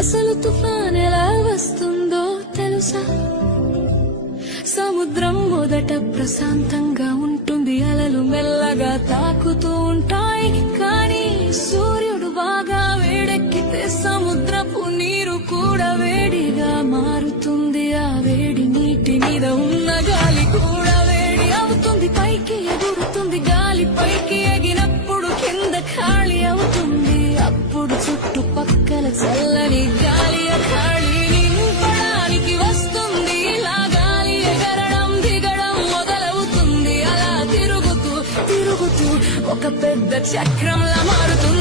అసలు తుఫాన్ ఎలా వస్తుందో తెలుసా? సముద్రం మొదట ప్రశాంతంగా ఉంటుంది, అలలు మెల్లగా తాకుతూ ఉంటాయి. కానీ సూర్యుడు బాగా వేడెక్కితే సముద్రపు నీరు కూడా వేడిగా మారుతుంది. ఆ వేడి నీటి మీద ఉన్న గాలి కూడా వేడి అవుతుంది, పైకి ఎగురుతుంది. గాలి పైకి ఎగినప్పుడు కింద ఖాళీ అవుతుంది. అప్పుడు చుట్టుపక్కల చల్లని గాలి ఖాళీ నింపడానికి వస్తుంది. ఇలా గాలి ఎగరడం దిగడం మొదలవుతుంది. అలా తిరుగుతూ తిరుగుతూ ఒక పెద్ద చక్రంలా మారుతుంది.